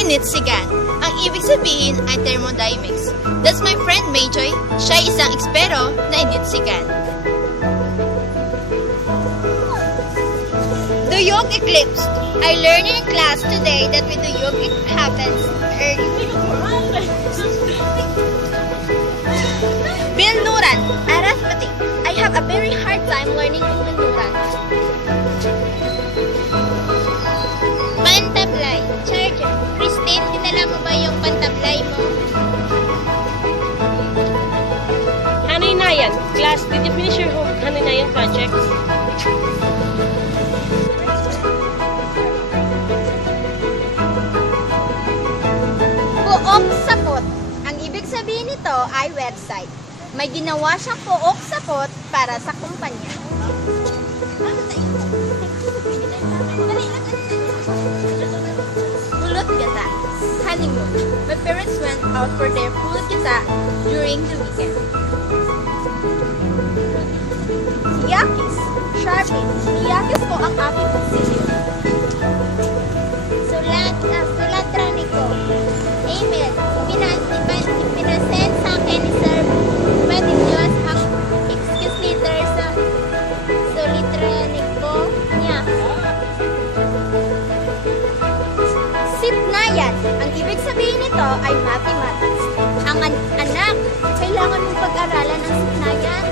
Initsigan. Ang ibig sabihin ay thermodynamics. That's my friend Mayjoy. Siya ay isang ekspero na initsigan. Duyog eclipse. I learned in class today that with Duyog it happens early. Bilnuran. Arithmetic. I have a very hard time learning bilnuran. Pantablay. Charger. Christine, dinala mo ba yung pantablay mo? Hanay-nayan. Class, did you finish your Hanay-nayan projects? Pook sapot. Ang ibig sabihin nito ay website. May ginawa siyang pook sapot para sa kumpanya. Pulot gata. Honeymoon. My parents went out for their pulot gata during the weekend. Siyakis. Sharpie. Siyakis ko ang aking pagsilyo. Sulatrani ko. Email. Pinasend sa akin ni Sir Matidios ang excuse letter sa solitrani ko niya. Sipnayan. Ang ibig sabihin nito ay mathematics. Ang anak, kailangan mong pag-aralan ang sipnayan.